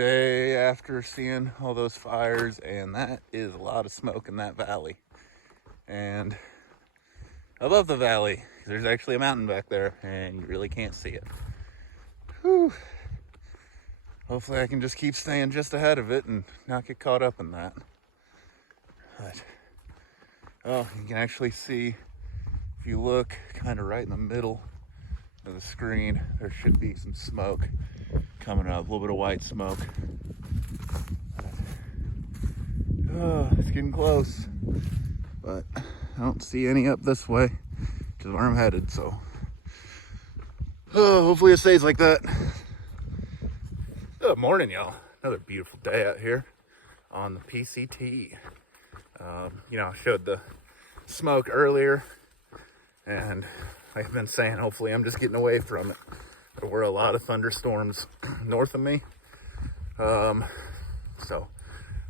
day after seeing all those fires, and that is a lot of smoke in that valley. And above the valley, there's actually a mountain back there, and you really can't see it. Whew. Hopefully I can just keep staying just ahead of it and not get caught up in that. But, oh, you can actually see, if you look kind of right in the middle of the screen, there should be some smoke coming up, a little bit of white smoke. Oh, it's getting close, but I don't see any up this way, which is where I'm headed, so hopefully it stays like that. Good morning, y'all. Another beautiful day out here on the PCT. I showed the smoke earlier, and I've been saying hopefully I'm just getting away from it. There were a lot of thunderstorms north of me, so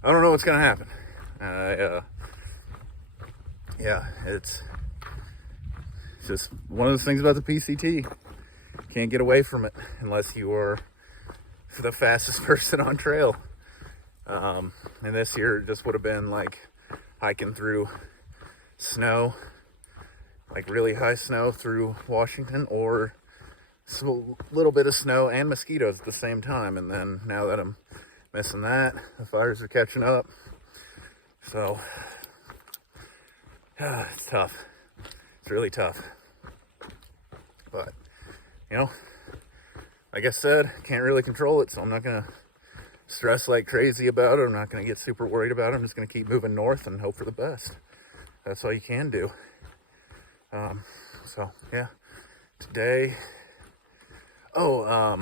I don't know what's gonna happen. It's just one of the things about the PCT. Can't get away from it unless you are the fastest person on trail. And this year it just would have been like hiking through snow, like really high snow through Washington, or a little bit of snow and mosquitoes at the same time. And then now that I'm missing that, the fires are catching up. So it's tough. It's really tough. But like I said, can't really control it, so I'm not gonna stress like crazy about it. I'm not gonna get super worried about it. I'm just gonna keep moving north and hope for the best. That's all you can do. So yeah, today. I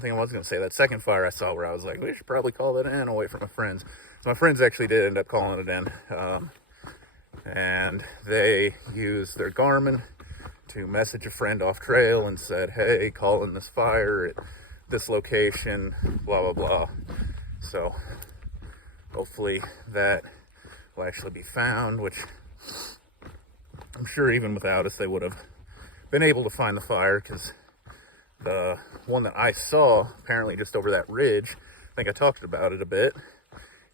think I was gonna say that second fire I saw where I was like, we should probably call that in. I'll wait for my friends. So my friends actually did end up calling it in, and they used their Garmin to message a friend off trail and said, hey, call in this fire at this location, blah, blah, blah. So hopefully that will actually be found, which I'm sure even without us, they would have been able to find the fire, because the one that I saw apparently just over that ridge, I think I talked about it a bit,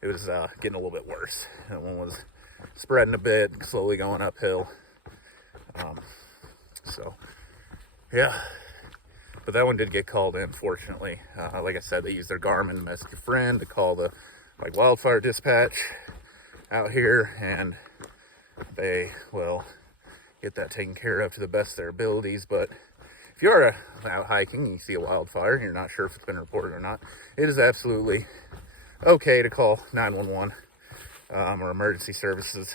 it was getting a little bit worse. That one was spreading a bit, slowly going uphill. So yeah, but that one did get called in, fortunately. Like I said, they used their Garmin to message a friend to call the wildfire dispatch out here, and they will get that taken care of to the best of their abilities. But if you're out hiking and you see a wildfire and you're not sure if it's been reported or not, it is absolutely okay to call 911 or emergency services.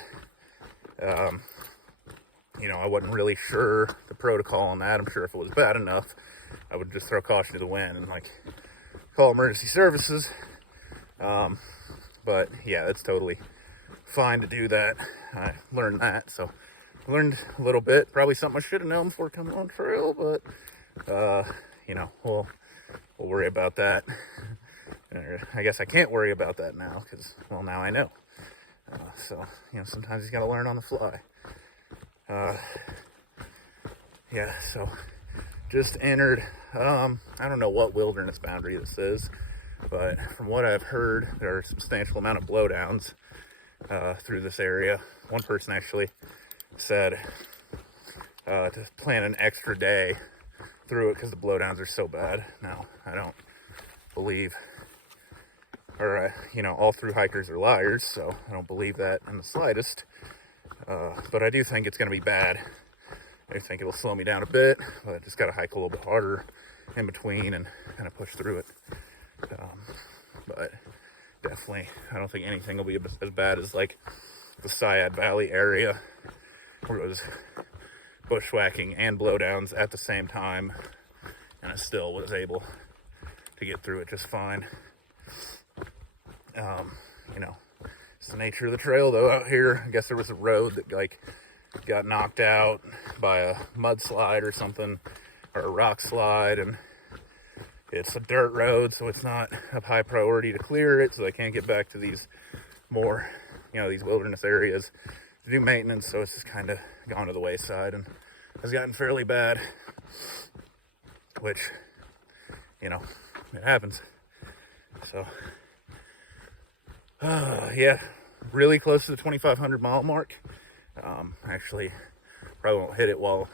I wasn't really sure the protocol on that. I'm sure if it was bad enough, I would just throw caution to the wind and call emergency services. But yeah, it's totally fine to do that. I learned that, so I learned a little bit. Probably something I should have known before coming on trail, but we'll worry about that. I guess I can't worry about that now because, well, now I know. So sometimes you got to learn on the fly. So just entered, I don't know what wilderness boundary this is, but from what I've heard, there are a substantial amount of blowdowns through this area. One person actually said to plan an extra day through it because the blowdowns are so bad. Now, I don't believe, or all thru-hikers are liars, so I don't believe that in the slightest. But I do think it's going to be bad. I think it'll slow me down a bit, but I just got to hike a little bit harder in between and kind of push through it. But definitely, I don't think anything will be as bad as the Sayad Valley area, where it was bushwhacking and blowdowns at the same time, and I still was able to get through it just fine. It's the nature of the trail, though, out here. I guess there was a road that got knocked out by a mudslide or something, or a rock slide, and it's a dirt road, so it's not a high priority to clear it, so they can't get back to these more, these wilderness areas to do maintenance, so it's just kind of gone to the wayside and has gotten fairly bad, which, it happens. So, yeah, really close to the 2,500 mile mark. Actually, probably won't hit it while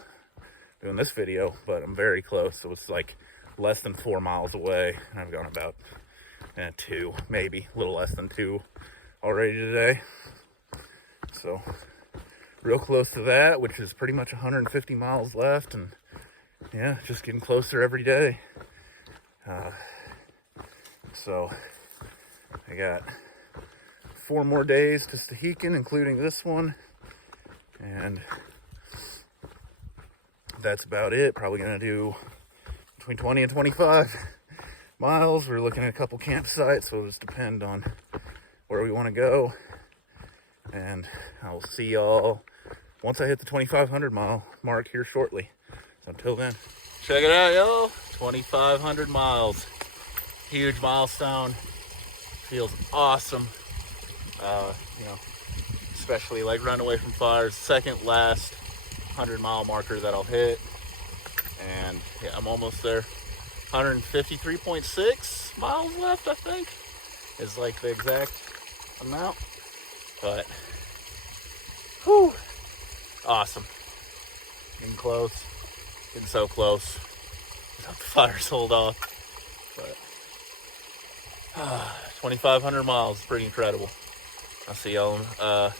doing this video, but I'm very close. So it's like less than 4 miles away, and I've gone about 2, maybe a little less than 2 already today. So real close to that, which is pretty much 150 miles left, and yeah, just getting closer every day. So I got 4 more days to Thru-Hiking, including this one, and that's about it. Probably gonna do between 20 and 25 miles. We're looking at a couple campsites, so it'll just depend on where we want to go. And I'll see y'all once I hit the 2,500 mile mark here shortly. So until then, check it out, y'all. 2,500 miles. Huge milestone. Feels awesome. You know, especially like running away from fires. Second last 100-mile marker that I'll hit. And yeah, I'm almost there. 153.6 miles left, I think, is like the exact amount. But, whew, awesome. Getting close. Getting so close. Without the fires hold off. But, 2,500 miles is pretty incredible. I'll see y'all, I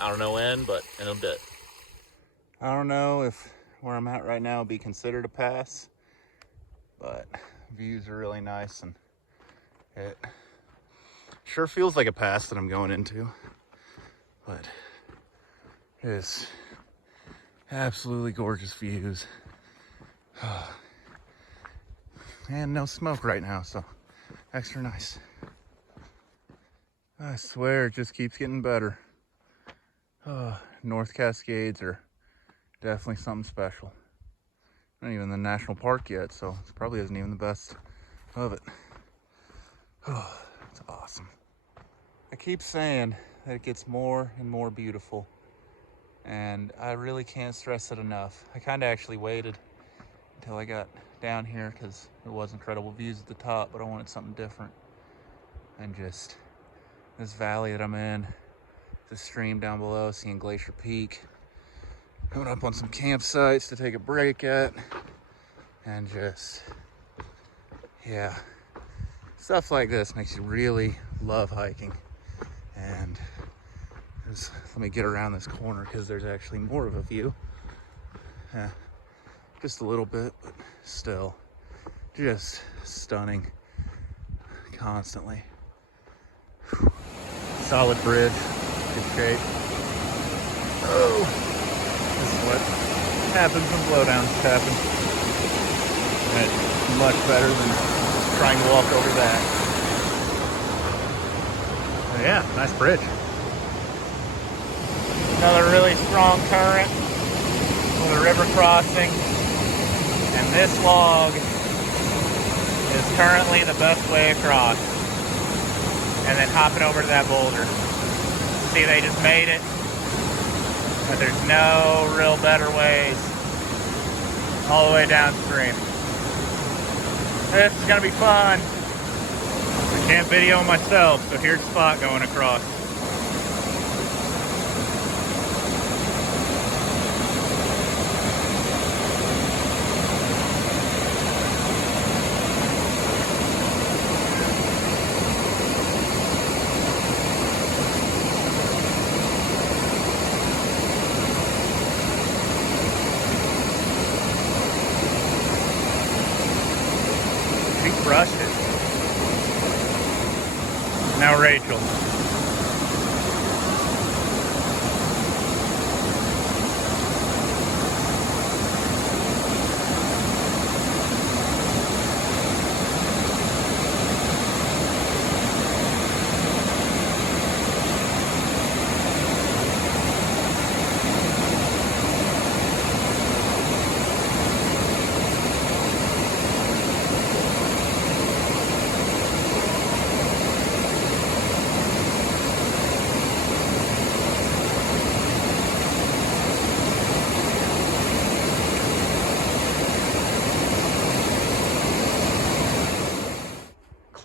don't know when, but in a bit. I don't know if where I'm at right now will be considered a pass, but views are really nice, and it sure feels like a pass that I'm going into. But it is absolutely gorgeous views. And no smoke right now, so extra nice. I swear it just keeps getting better. North Cascades are definitely something special. Not even the national park yet, so it probably isn't even the best of it. It's awesome. I keep saying that it gets more and more beautiful, and I really can't stress it enough. I kind of actually waited until I got down here because it was incredible views at the top, but I wanted something different. And just this valley that I'm in, the stream down below, seeing Glacier Peak, coming up on some campsites to take a break at, and just, yeah, stuff like this makes you really love hiking. And just, let me get around this corner because there's actually more of a view. Just a little bit, but still just stunning constantly. Solid bridge, good shape. Oh, this is what happens when blowdowns happen. And it's much better than trying to walk over that. Oh, yeah, nice bridge. Another really strong current with a river crossing. And this log is currently the best way across. And then hopping over to that boulder. See, they just made it, but there's no real better ways all the way downstream. This is gonna be fun. I can't video myself, so here's a spot going across. Brushed it. Now Rachel.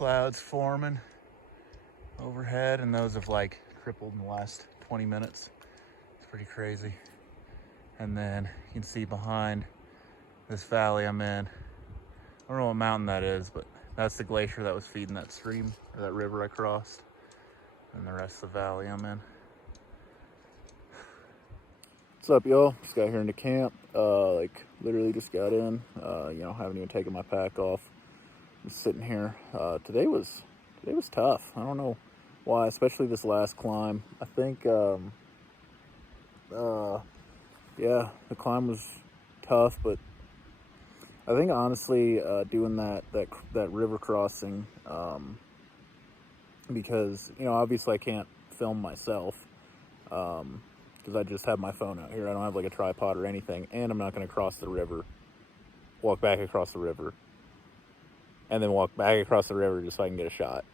clouds forming overhead, and those have like tripled in the last 20 minutes. It's pretty crazy. And then you can see behind this valley I'm in, I don't know what mountain that is, but that's the glacier that was feeding that stream, or that river I crossed. And the rest of the valley I'm in. What's up, y'all? Just got here into camp. Like literally just got in. Haven't even taken my pack off. Just sitting here. Today was tough. I don't know why, especially this last climb. I think the climb was tough, but I think honestly doing that river crossing, because obviously I can't film myself, because I just have my phone out here. I don't have like a tripod or anything, and I'm not going to cross the river, walk back across the river, and then walk back across the river just so I can get a shot.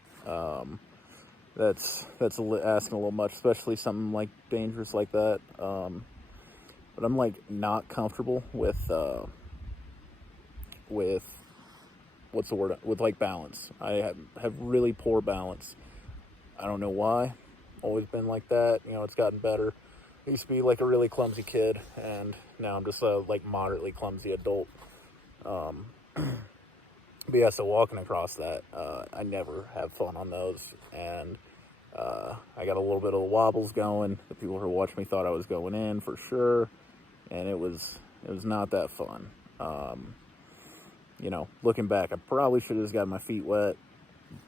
That's asking a little much, especially something like dangerous like that. But I'm like not comfortable with what's the word, with like balance. I have really poor balance. I don't know why. Always been like that. It's gotten better. I used to be like a really clumsy kid, and now I'm just a like moderately clumsy adult. But yeah, so walking across that, I never have fun on those, and I got a little bit of wobbles going. The people who watched me thought I was going in for sure, and it was not that fun. Looking back, I probably should have just got my feet wet,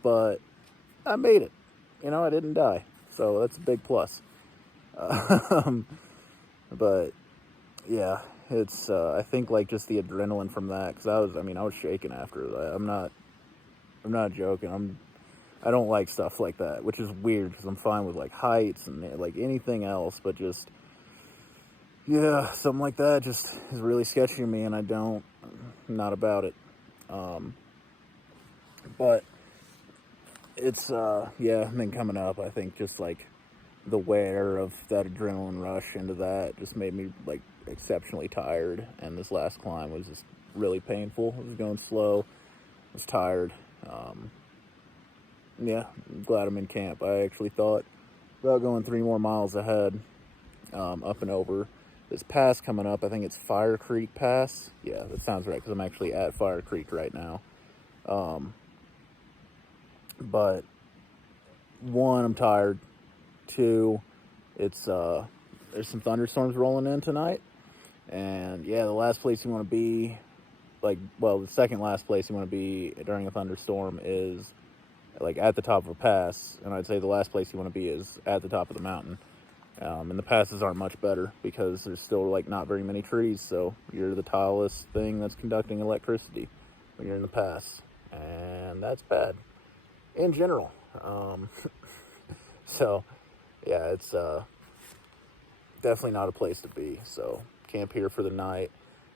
but I made it. I didn't die, so that's a big plus. But yeah, it's I think like just the adrenaline from that, because I was shaking after that. I'm not joking. I don't like stuff like that, which is weird because I'm fine with like heights and like anything else, but just something like that just is really sketchy to me, and I'm not about it. But it's and then coming up, I think just like the wear of that adrenaline rush into that just made me like exceptionally tired, and this last climb was just really painful. I was going slow, I was tired. I'm glad I'm in camp. I actually thought about going 3 more miles ahead, up and over this pass coming up. I think it's Fire Creek Pass. Yeah, that sounds right, because I'm actually at Fire Creek right now. But 1, I'm tired. 2, it's there's some thunderstorms rolling in tonight, and the last place you want to be, the second last place you want to be during a thunderstorm is like at the top of a pass, and I'd say the last place you want to be is at the top of the mountain. And the passes aren't much better because there's still like not very many trees, so you're the tallest thing that's conducting electricity when you're in the pass, and that's bad in general. So yeah, it's definitely not a place to be. So camp here for the night.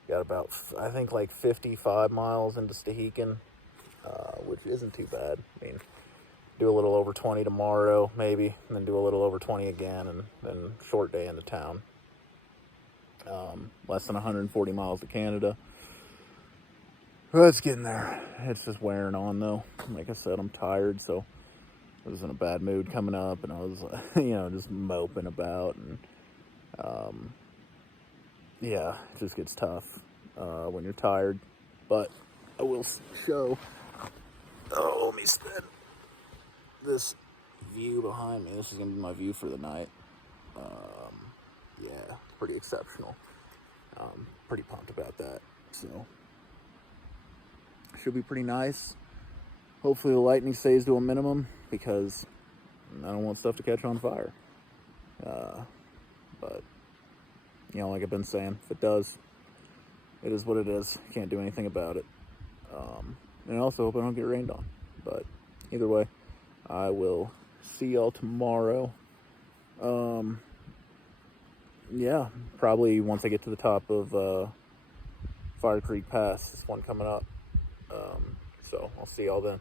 Got about, I think, like 55 miles into Thru-Hiking, which isn't too bad. I mean, do a little over 20 tomorrow, maybe, and then do a little over 20 again, and then short day into town. Less than 140 miles to Canada. Well, it's getting there. It's just wearing on, though. Like I said, I'm tired, so I was in a bad mood coming up, and I was, just moping about, and it just gets tough when you're tired. But I will show. Oh, let me spin this view behind me. This is gonna be my view for the night. Pretty exceptional. Pretty pumped about that. So should be pretty nice. Hopefully the lightning stays to a minimum, because I don't want stuff to catch on fire. But like I've been saying, if it does, it is what it is. Can't do anything about it. And I also hope I don't get rained on. But either way, I will see y'all tomorrow. Probably once I get to the top of Fire Creek Pass. This one coming up. So I'll see y'all then.